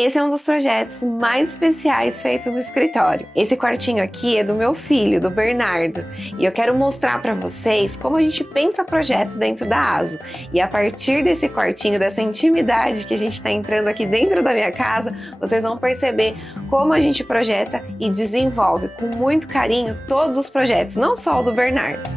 Esse é um dos projetos mais especiais feitos no escritório. Esse quartinho aqui é do meu filho, do Bernardo, e eu quero mostrar para vocês como a gente pensa projeto dentro da ASO. E a partir desse quartinho, dessa intimidade que a gente está entrando aqui dentro da minha casa, vocês vão perceber como a gente projeta e desenvolve com muito carinho todos os projetos, não só o do Bernardo.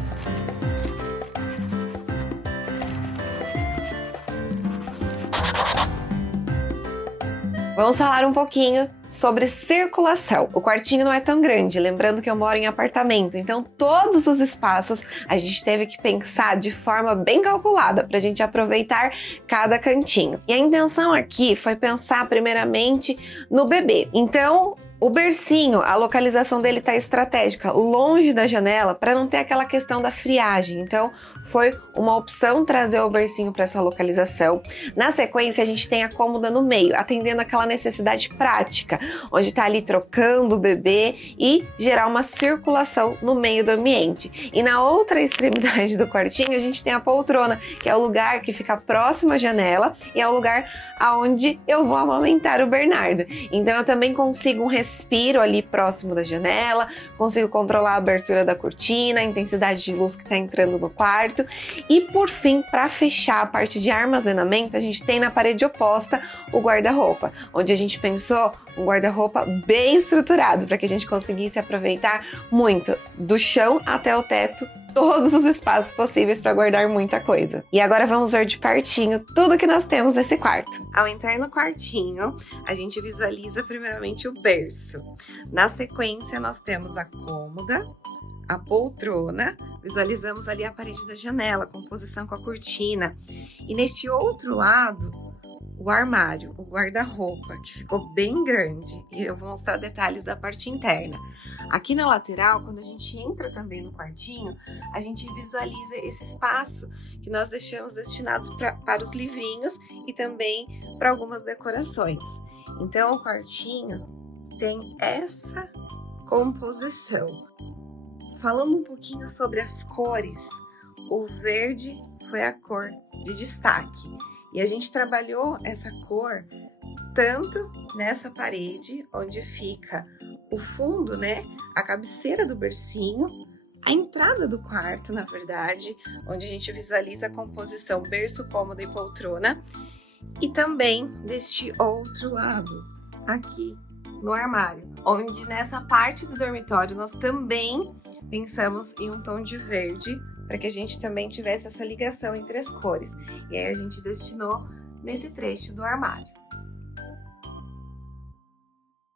Vamos falar um pouquinho sobre circulação. O quartinho não é tão grande, lembrando que eu moro em apartamento, então todos os espaços a gente teve que pensar de forma bem calculada para a gente aproveitar cada cantinho. E a intenção aqui foi pensar primeiramente no bebê. Então, o bercinho, a localização dele está estratégica, longe da janela, para não ter aquela questão da friagem. Então, foi uma opção trazer o bercinho para essa localização. Na sequência, a gente tem a cômoda no meio, atendendo aquela necessidade prática, onde está ali trocando o bebê e gerar uma circulação no meio do ambiente. E na outra extremidade do quartinho, a gente tem a poltrona, que é o lugar que fica próximo à janela e é o lugar aonde eu vou amamentar o Bernardo. Então, eu também consigo um respiro ali próximo da janela, consigo controlar a abertura da cortina, a intensidade de luz que está entrando no quarto. E por fim, para fechar a parte de armazenamento, a gente tem na parede oposta o guarda-roupa, onde a gente pensou um guarda-roupa bem estruturado para que a gente conseguisse aproveitar muito do chão até o teto, todos os espaços possíveis para guardar muita coisa. E agora vamos ver de pertinho tudo que nós temos nesse quarto. Ao entrar no quartinho, a gente visualiza primeiramente o berço. Na sequência, nós temos a cômoda, a poltrona, visualizamos ali a parede da janela, composição com a cortina. E neste outro lado, o armário, o guarda-roupa, que ficou bem grande. E eu vou mostrar detalhes da parte interna. Aqui na lateral, quando a gente entra também no quartinho, a gente visualiza esse espaço que nós deixamos destinado para os livrinhos e também para algumas decorações. Então, o quartinho tem essa composição. Falando um pouquinho sobre as cores, o verde foi a cor de destaque. E a gente trabalhou essa cor tanto nessa parede, onde fica o fundo, né? A cabeceira do bercinho, a entrada do quarto, na verdade, onde a gente visualiza a composição berço, cômoda e poltrona. E também deste outro lado, aqui no armário, onde nessa parte do dormitório nós também pensamos em um tom de verde, para que a gente também tivesse essa ligação entre as cores. E aí a gente destinou nesse trecho do armário.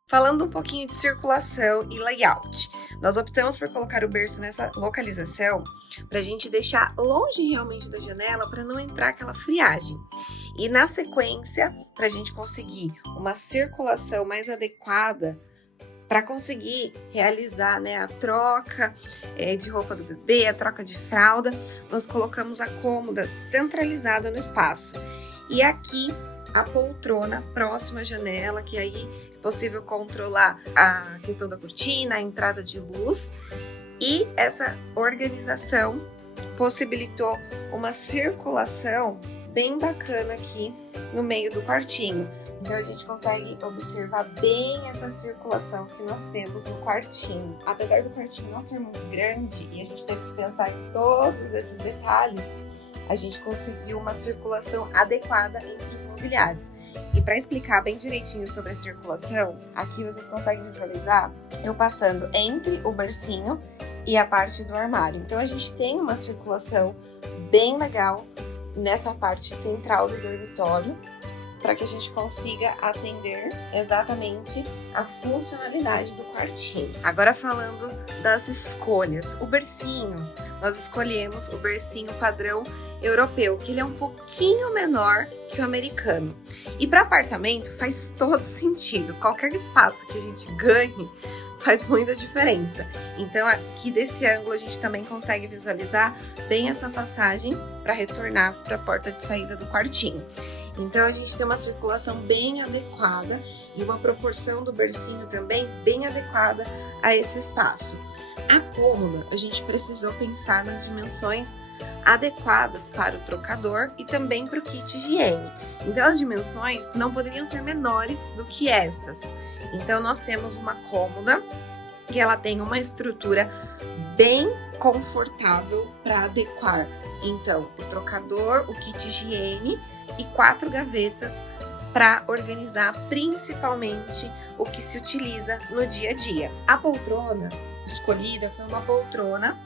Falando um pouquinho de circulação e layout, nós optamos por colocar o berço nessa localização para a gente deixar longe realmente da janela para não entrar aquela friagem. E na sequência, para a gente conseguir uma circulação mais adequada, para conseguir realizar, né, a troca de roupa do bebê, a troca de fralda, nós colocamos a cômoda centralizada no espaço. E aqui a poltrona próxima à janela, que aí é possível controlar a questão da cortina, a entrada de luz. E essa organização possibilitou uma circulação bem bacana aqui no meio do quartinho. Então a gente consegue observar bem essa circulação que nós temos no quartinho. Apesar do quartinho não ser muito grande e a gente teve que pensar em todos esses detalhes, a gente conseguiu uma circulação adequada entre os mobiliários. E para explicar bem direitinho sobre a circulação, aqui vocês conseguem visualizar eu passando entre o bercinho e a parte do armário. Então a gente tem uma circulação bem legal nessa parte central do dormitório, para que a gente consiga atender exatamente a funcionalidade do quartinho. Agora falando das escolhas, o bercinho, nós escolhemos o bercinho padrão europeu, que ele é um pouquinho menor que o americano. E para apartamento faz todo sentido, qualquer espaço que a gente ganhe faz muita diferença. Então aqui desse ângulo a gente também consegue visualizar bem essa passagem para retornar para a porta de saída do quartinho. Então a gente tem uma circulação bem adequada e uma proporção do bercinho também bem adequada a esse espaço. A cômoda, a gente precisou pensar nas dimensões adequadas para o trocador e também para o kit higiene. Então as dimensões não poderiam ser menores do que essas. Então nós temos uma cômoda que ela tem uma estrutura bem confortável para adequar. Então o trocador, o kit higiene e 4 gavetas para organizar principalmente o que se utiliza no dia a dia. A poltrona escolhida foi uma poltrona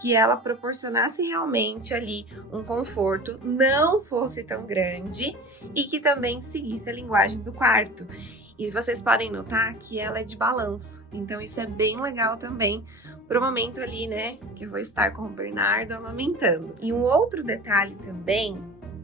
que ela proporcionasse realmente ali um conforto, não fosse tão grande e que também seguisse a linguagem do quarto. E vocês podem notar que ela é de balanço, então isso é bem legal também pro momento ali, né, que eu vou estar com o Bernardo amamentando. E um outro detalhe também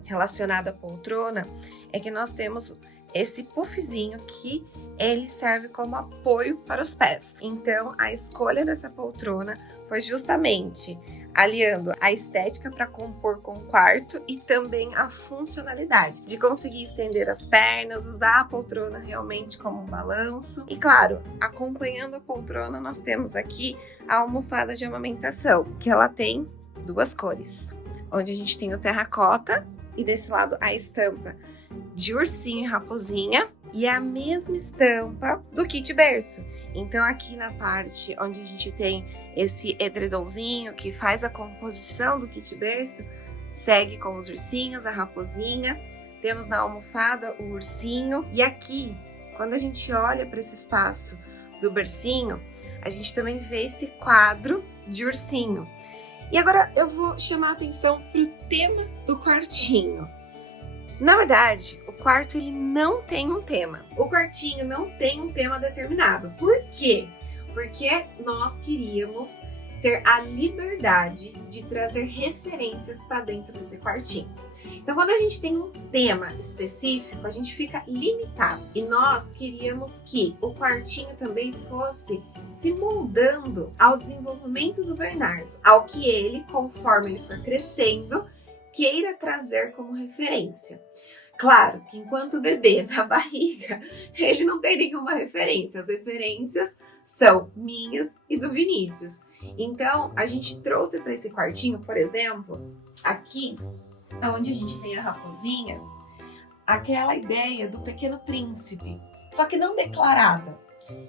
relacionado à poltrona é que nós temos esse puffzinho que ele serve como apoio para os pés. Então, a escolha dessa poltrona foi justamente aliando a estética para compor com o quarto e também a funcionalidade de conseguir estender as pernas, usar a poltrona realmente como um balanço. E claro, acompanhando a poltrona, nós temos aqui a almofada de amamentação, que ela tem 2 cores, onde a gente tem o terracota e desse lado a estampa de ursinho e raposinha e a mesma estampa do kit berço. Então aqui na parte onde a gente tem esse edredomzinho que faz a composição do kit berço, segue com os ursinhos, a raposinha, temos na almofada o ursinho e aqui, quando a gente olha para esse espaço do bercinho, a gente também vê esse quadro de ursinho. E agora eu vou chamar a atenção para o tema do quartinho. Na verdade, o quarto ele não tem um tema. O quartinho não tem um tema determinado. Por quê? Porque nós queríamos ter a liberdade de trazer referências para dentro desse quartinho. Então, quando a gente tem um tema específico, a gente fica limitado. E nós queríamos que o quartinho também fosse se moldando ao desenvolvimento do Bernardo, ao que ele, conforme ele for crescendo, queira trazer como referência. Claro que enquanto bebê na barriga, ele não tem nenhuma referência. As referências são minhas e do Vinícius. Então, a gente trouxe para esse quartinho, por exemplo, aqui, onde a gente tem a raposinha, aquela ideia do Pequeno Príncipe, só que não declarada,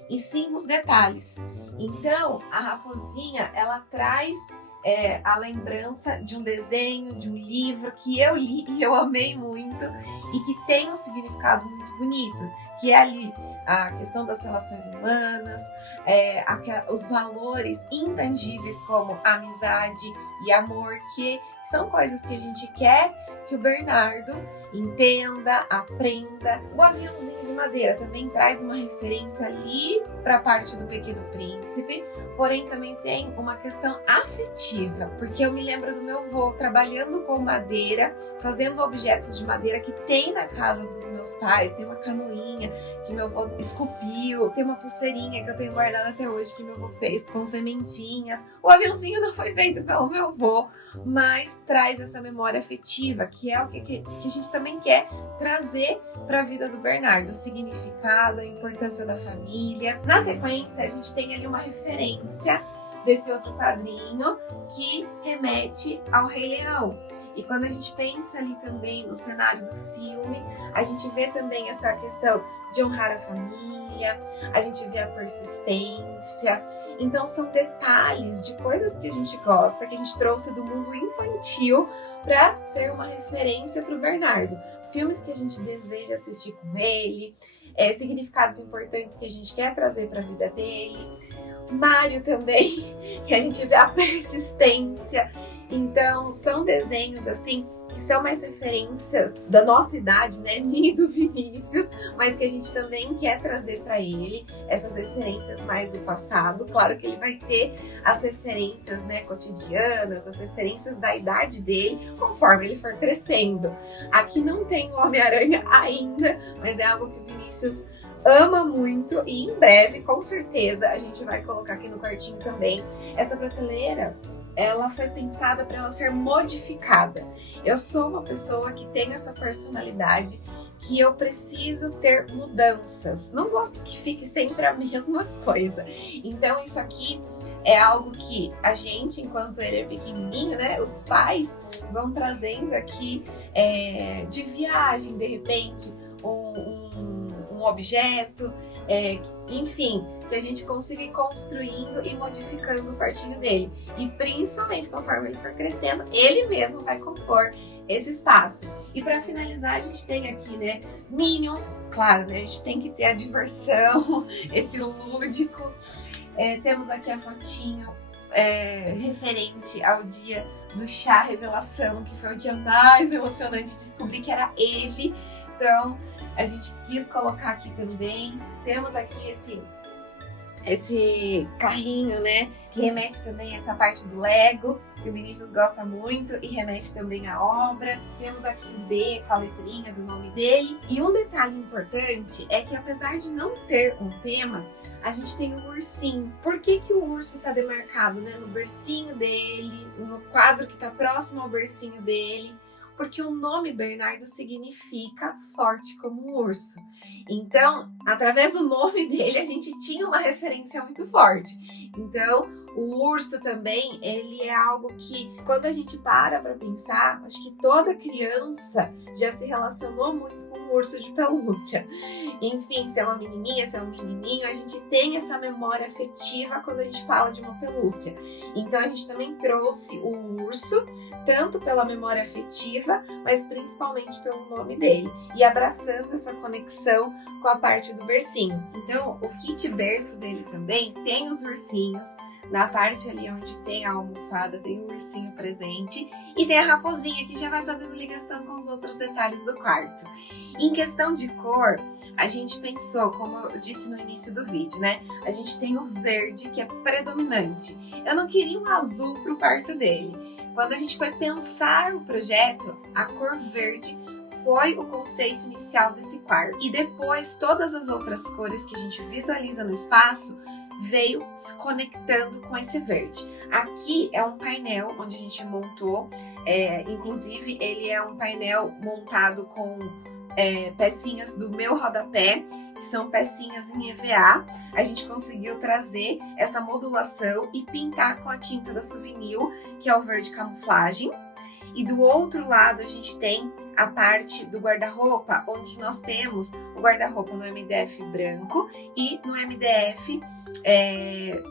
e sim nos detalhes. Então, a raposinha, ela traz a lembrança de um desenho, de um livro que eu li e eu amei muito e que tem um significado muito bonito, que é ali a questão das relações humanas, os valores intangíveis como amizade e amor, que são coisas que a gente quer que o Bernardo entenda, aprenda. O aviãozinho de madeira também traz uma referência ali para a parte do Pequeno Príncipe, porém também tem uma questão afetiva, porque eu me lembro do meu avô trabalhando com madeira, fazendo objetos de madeira que tem na casa dos meus pais. Tem uma canoinha que meu avô esculpiu, tem uma pulseirinha que eu tenho guardada até hoje que meu avô fez com sementinhas. O aviãozinho não foi feito pelo meu avô, mas traz essa memória afetiva, que é o que a gente também quer trazer para a vida do Bernardo, o significado, a importância da família. Na sequência, a gente tem ali uma referência desse outro quadrinho que remete ao Rei Leão. E quando a gente pensa ali também no cenário do filme, a gente vê também essa questão de honrar a família, a gente vê a persistência. Então são detalhes de coisas que a gente gosta, que a gente trouxe do mundo infantil para ser uma referência para o Bernardo. Filmes que a gente deseja assistir com ele, significados importantes que a gente quer trazer para a vida dele. Mário também, que a gente vê a persistência. Então, são desenhos assim que são mais referências da nossa idade, né, minha e do Vinícius, mas que a gente também quer trazer para ele essas referências mais do passado. Claro que ele vai ter as referências, né, cotidianas, as referências da idade dele, conforme ele for crescendo. Aqui não tem o Homem-Aranha ainda, mas é algo que o Vinícius ama muito e em breve, com certeza, a gente vai colocar aqui no quartinho também. Essa prateleira, ela foi pensada para ela ser modificada. Eu sou uma pessoa que tem essa personalidade que eu preciso ter mudanças. Não gosto que fique sempre a mesma coisa. Então isso aqui é algo que a gente, enquanto ele é pequenininho, né, os pais vão trazendo aqui de viagem, de repente, um objeto, enfim, que a gente consiga ir construindo e modificando o quartinho dele. E principalmente, conforme ele for crescendo, ele mesmo vai compor esse espaço. E para finalizar, a gente tem aqui, né, Minions, claro, né, a gente tem que ter a diversão, esse lúdico. Temos aqui a fotinho referente ao dia do chá revelação, que foi o dia mais emocionante de descobrir que era ele. Então, a gente quis colocar aqui também. Temos aqui esse carrinho, né, que remete também a essa parte do Lego, que o Vinícius gosta muito e remete também à obra. Temos aqui o B com a letrinha do nome dele. E um detalhe importante é que, apesar de não ter um tema, a gente tem um ursinho. Por que que o urso está demarcado, né, no bercinho dele, no quadro que está próximo ao bercinho dele? Porque o nome Bernardo significa forte como um urso. Então, através do nome dele, a gente tinha uma referência muito forte. Então, o urso também, ele é algo que, quando a gente para pensar, acho que toda criança já se relacionou muito com um urso de pelúcia. Enfim, se é uma menininha, se é um menininho, a gente tem essa memória afetiva quando a gente fala de uma pelúcia. Então, a gente também trouxe o urso, tanto pela memória afetiva, mas principalmente pelo nome dele, e abraçando essa conexão com a parte do bercinho. Então, o kit berço dele também tem os ursinhos. Na parte ali onde tem a almofada, tem o ursinho presente e tem a raposinha que já vai fazendo ligação com os outros detalhes do quarto. Em questão de cor, a gente pensou, como eu disse no início do vídeo, né? A gente tem o verde, que é predominante. Eu não queria um azul pro quarto dele. Quando a gente foi pensar o projeto, a cor verde foi o conceito inicial desse quarto. E depois, todas as outras cores que a gente visualiza no espaço veio se conectando com esse verde. Aqui é um painel onde a gente montou, inclusive ele é um painel montado com pecinhas do meu rodapé, que são pecinhas em EVA. A gente conseguiu trazer essa modulação e pintar com a tinta da Souvenir, que é o verde camuflagem. E do outro lado a gente tem a parte do guarda-roupa, onde nós temos o guarda-roupa no MDF branco e no MDF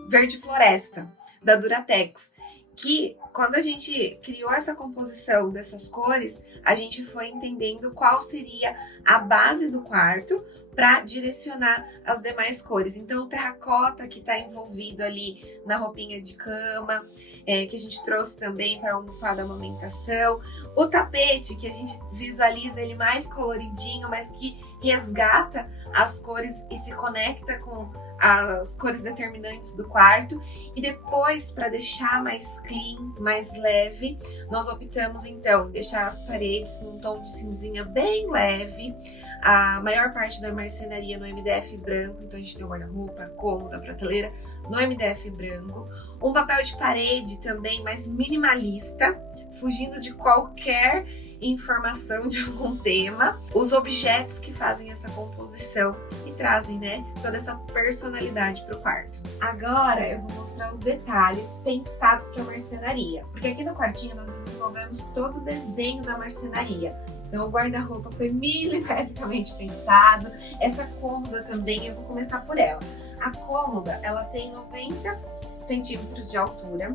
verde floresta, da Duratex. Que quando a gente criou essa composição dessas cores, a gente foi entendendo qual seria a base do quarto para direcionar as demais cores. Então, o terracota que está envolvido ali na roupinha de cama, que a gente trouxe também para a almofada amamentação. O tapete, que a gente visualiza ele mais coloridinho, mas que resgata as cores e se conecta com as cores determinantes do quarto. E depois, para deixar mais clean, mais leve, nós optamos então deixar as paredes num tom de cinzinha bem leve. A maior parte da marcenaria no MDF branco, então a gente tem o guarda-roupa, a cômoda, a prateleira no MDF branco. Um papel de parede também mais minimalista, fugindo de qualquer informação de algum tema. Os objetos que fazem essa composição e trazem, né, toda essa personalidade para o quarto. Agora eu vou mostrar os detalhes pensados para a marcenaria, porque aqui no quartinho nós desenvolvemos todo o desenho da marcenaria. Então o guarda-roupa foi milimetricamente pensado. Essa cômoda também, eu vou começar por ela. A cômoda, ela tem 90 centímetros de altura.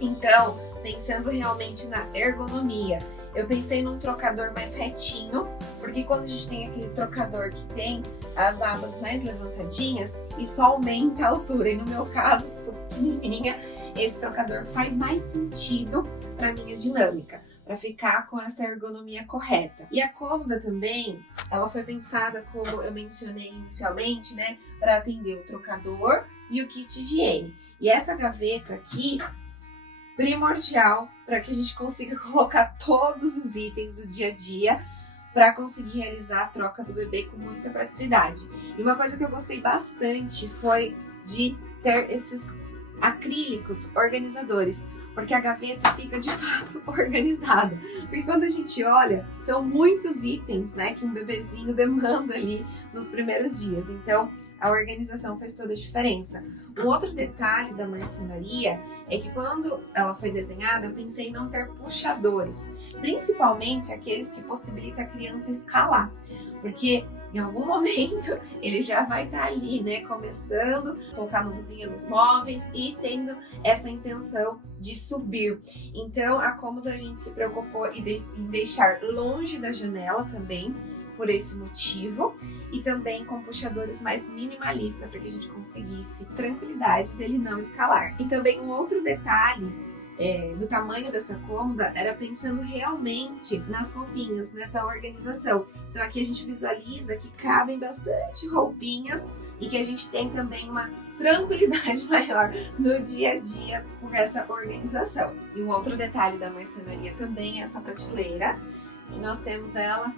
Então, pensando realmente na ergonomia, eu pensei num trocador mais retinho, porque quando a gente tem aquele trocador que tem as abas mais levantadinhas, isso aumenta a altura. E no meu caso, que sou pequenininha, esse trocador faz mais sentido para minha dinâmica, para ficar com essa ergonomia correta. E a cômoda também, ela foi pensada, como eu mencionei inicialmente, né, para atender o trocador e o kit higiene. E essa gaveta aqui, primordial para que a gente consiga colocar todos os itens do dia a dia para conseguir realizar a troca do bebê com muita praticidade. E uma coisa que eu gostei bastante foi de ter esses acrílicos organizadores, porque a gaveta fica de fato organizada. Porque quando a gente olha, são muitos itens, né, que um bebezinho demanda ali nos primeiros dias. Então, a organização faz toda a diferença. Um outro detalhe da marcenaria é que quando ela foi desenhada, eu pensei em não ter puxadores, principalmente aqueles que possibilitam a criança escalar, porque em algum momento ele já vai estar ali, né, começando a colocar a mãozinha nos móveis e tendo essa intenção de subir. Então, a Cômoda a gente se preocupou em deixar longe da janela também, por esse motivo, e também com puxadores mais minimalistas, para que a gente conseguisse tranquilidade dele não escalar. E também um outro detalhe do tamanho dessa cômoda era pensando realmente nas roupinhas, nessa organização. Então aqui a gente visualiza que cabem bastante roupinhas e que a gente tem também uma tranquilidade maior no dia a dia por essa organização. E um outro detalhe da marcenaria também é essa prateleira, que nós temos ela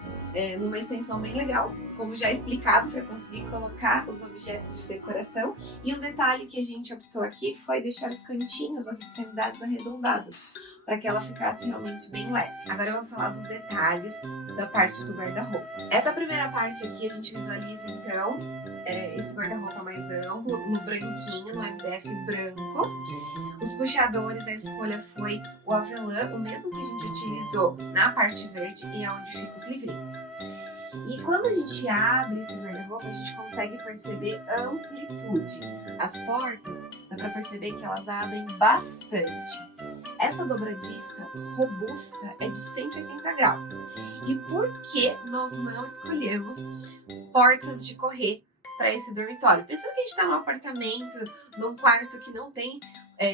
numa extensão bem legal, como já explicado, para conseguir colocar os objetos de decoração. E um detalhe que a gente optou aqui foi deixar os cantinhos, as extremidades arredondadas, para que ela ficasse realmente bem leve. Agora eu vou falar dos detalhes da parte do guarda-roupa. Essa primeira parte aqui a gente visualiza então esse guarda-roupa mais amplo, no branquinho, no MDF branco. Os puxadores, a escolha foi o avelã, o mesmo que a gente utilizou na parte verde e é onde ficam os livrinhos. E quando a gente abre esse guarda-roupa, a gente consegue perceber a amplitude. As portas, dá para perceber que elas abrem bastante. Essa dobradiça robusta é de 180 graus. E por que nós não escolhemos portas de correr para esse dormitório? Pensando que a gente está num apartamento, num quarto que não tem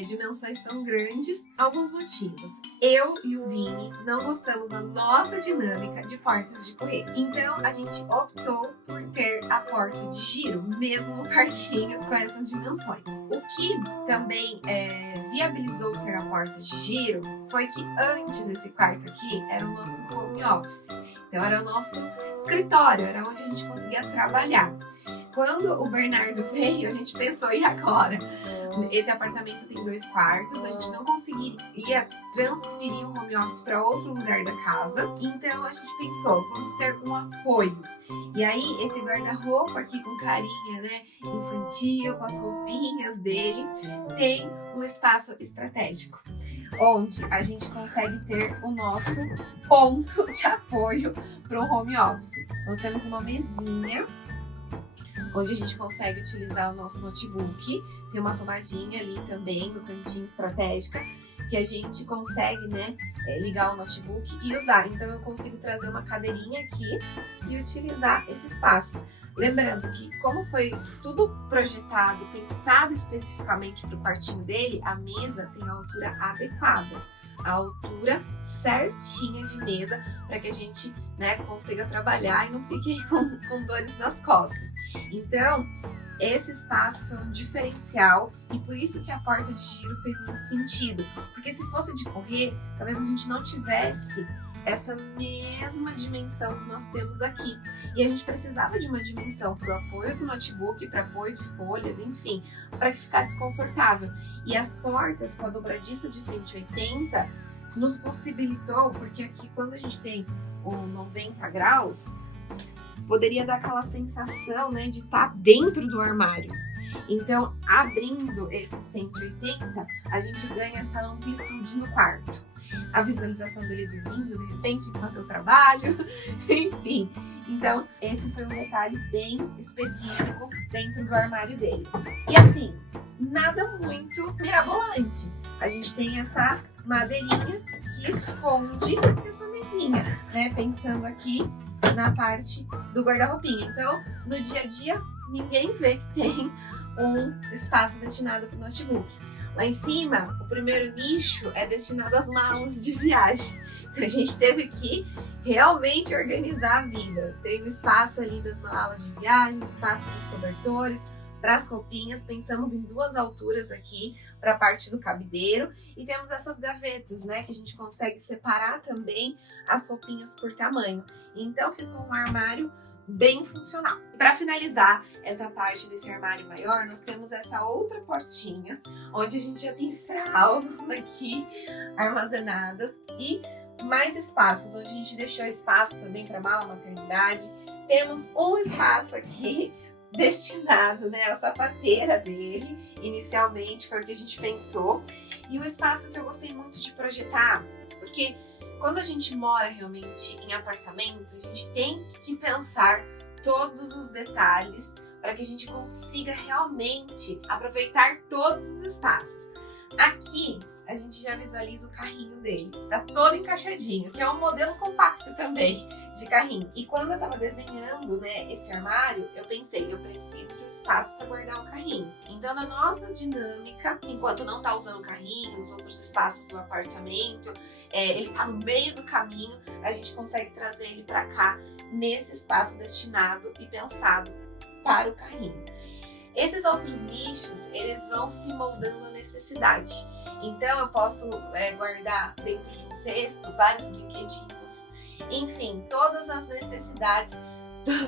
dimensões tão grandes, alguns motivos. Eu e o Vini não gostamos da nossa dinâmica de portas de correr. Então a gente optou por ter a porta de giro, mesmo no quartinho com essas dimensões. O que também viabilizou ser a porta de giro foi que antes esse quarto aqui era o nosso home office. Então era o nosso escritório, era onde a gente conseguia trabalhar. Quando o Bernardo veio, a gente pensou, e agora? Esse apartamento tem 2 quartos, a gente não conseguiria transferir o home office para outro lugar da casa, então a gente pensou, vamos ter um apoio. E aí, esse guarda-roupa aqui com carinha, né, infantil, com as roupinhas dele, tem um espaço estratégico, onde a gente consegue ter o nosso ponto de apoio para o home office. Nós temos uma mesinha, onde a gente consegue utilizar o nosso notebook. Tem uma tomadinha ali também no cantinho estratégica, que a gente consegue, né, ligar o notebook e usar. Então eu consigo trazer uma cadeirinha aqui e utilizar esse espaço. Lembrando que, como foi tudo projetado, pensado especificamente para o quartinho dele, a mesa tem a altura adequada, a altura certinha de mesa, para que a gente, né, consiga trabalhar e não fique com dores nas costas. Então, esse espaço foi um diferencial e por isso que a porta de giro fez muito sentido. Porque se fosse de correr, talvez a gente não tivesse essa mesma dimensão que nós temos aqui. E a gente precisava de uma dimensão para o apoio do notebook, para apoio de folhas, enfim, para que ficasse confortável. E as portas com a dobradiça de 180 nos possibilitou, porque aqui quando a gente tem o 90 graus, poderia dar aquela sensação, né, de estar dentro do armário. Então, abrindo esse 180, a gente ganha essa amplitude no quarto. A visualização dele dormindo, de repente, enquanto eu trabalho, enfim. Então, esse foi um detalhe bem específico dentro do armário dele. E assim, nada muito mirabolante. A gente tem essa madeirinha que esconde essa mesinha, né? Pensando aqui na parte do guarda-roupinha. Então, no dia a dia, ninguém vê que tem um espaço destinado para o notebook. Lá em cima, o primeiro nicho é destinado às malas de viagem. Então, a gente teve que realmente organizar a vida. Tem um espaço ali das malas de viagem, espaço para os cobertores, para as roupinhas. Pensamos em 2 alturas aqui para a parte do cabideiro. E temos essas gavetas, né, que a gente consegue separar também as roupinhas por tamanho. Então, ficou um armário bem funcional. Para finalizar essa parte desse armário maior, nós temos essa outra portinha, onde a gente já tem fraldas aqui armazenadas e mais espaços, onde a gente deixou espaço também para mala maternidade. Temos um espaço aqui destinado, né, à sapateira dele. Inicialmente foi o que a gente pensou. E um espaço que eu gostei muito de projetar, porque quando a gente mora realmente em apartamento, a gente tem que pensar todos os detalhes para que a gente consiga realmente aproveitar todos os espaços. Aqui a gente já visualiza o carrinho dele, tá todo encaixadinho, que é um modelo compacto também de carrinho. E quando eu tava desenhando, né, esse armário, eu pensei, eu preciso de um espaço para guardar o carrinho. Então, na nossa dinâmica, enquanto não tá usando o carrinho, nos outros espaços do apartamento, ele tá no meio do caminho, a gente consegue trazer ele para cá, nesse espaço destinado e pensado para o carrinho. Esses outros nichos, eles vão se moldando à necessidade. Então, eu posso guardar dentro de um cesto vários brinquedinhos, enfim, todas as necessidades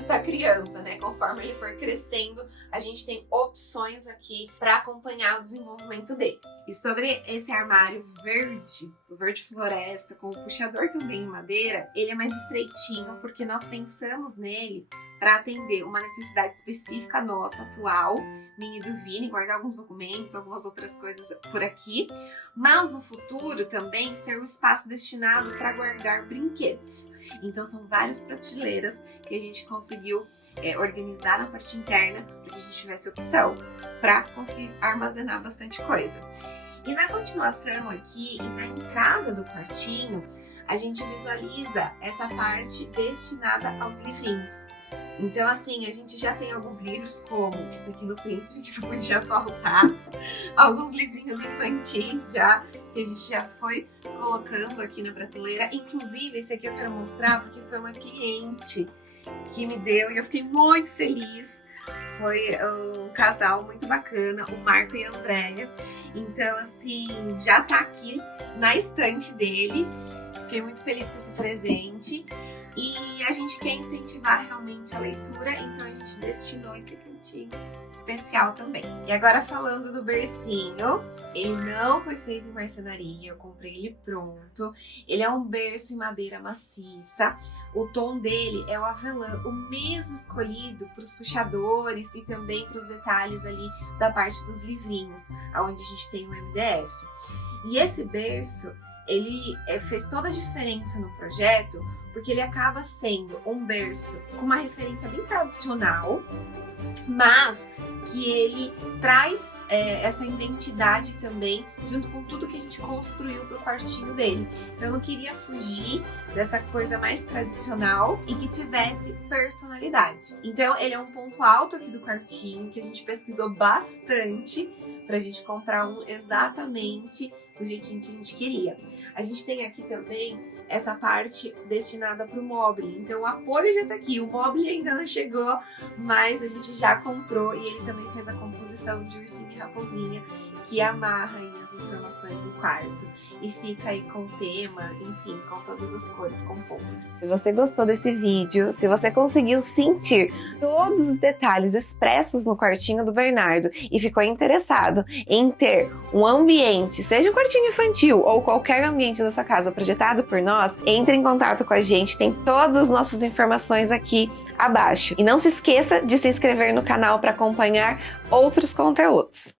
da criança, né? Conforme ele for crescendo, a gente tem opções aqui para acompanhar o desenvolvimento dele. E sobre esse armário verde, o verde floresta, com o puxador também em madeira, ele é mais estreitinho porque nós pensamos nele para atender uma necessidade específica nossa, atual, minha e do Vini, guardar alguns documentos, algumas outras coisas por aqui, mas no futuro também ser um espaço destinado para guardar brinquedos. Então são várias prateleiras que a gente conseguiu organizar na parte interna para que a gente tivesse opção para conseguir armazenar bastante coisa. E na continuação aqui, na entrada do quartinho, a gente visualiza essa parte destinada aos livrinhos. Então, assim, a gente já tem alguns livros como O Pequeno Príncipe, que não podia faltar, alguns livrinhos infantis já, que a gente já foi colocando aqui na prateleira. Inclusive, esse aqui eu quero mostrar porque foi uma cliente que me deu e eu fiquei muito feliz. Foi um casal muito bacana, o Marco e a Andréia. Então, assim, já tá aqui na estante dele. Fiquei muito feliz com esse presente. E a gente quer incentivar realmente a leitura, então a gente destinou esse cantinho especial também. E agora falando do bercinho, ele não foi feito em marcenaria, eu comprei ele pronto. Ele é um berço em madeira maciça, o tom dele é o avelã, o mesmo escolhido para os puxadores e também para os detalhes ali da parte dos livrinhos, onde a gente tem o MDF. E esse berço, ele fez toda a diferença no projeto, porque ele acaba sendo um berço com uma referência bem tradicional, mas que ele traz essa identidade também, junto com tudo que a gente construiu para o quartinho dele. Então eu não queria fugir dessa coisa mais tradicional e que tivesse personalidade. Então ele é um ponto alto aqui do quartinho, que a gente pesquisou bastante para a gente comprar um exatamente do jeitinho que a gente queria. A gente tem aqui também essa parte destinada para o mobile. Então o apoio já tá aqui, o mobile ainda não chegou, mas a gente já comprou e ele também fez a composição de ursinho e raposinha, que amarra aí as informações do quarto e fica aí com o tema, enfim, com todas as cores compondo. Se você gostou desse vídeo, se você conseguiu sentir todos os detalhes expressos no quartinho do Bernardo e ficou interessado em ter um ambiente, seja um quartinho infantil ou qualquer ambiente da sua casa projetado por nós, entre em contato com a gente, tem todas as nossas informações aqui abaixo. E não se esqueça de se inscrever no canal para acompanhar outros conteúdos.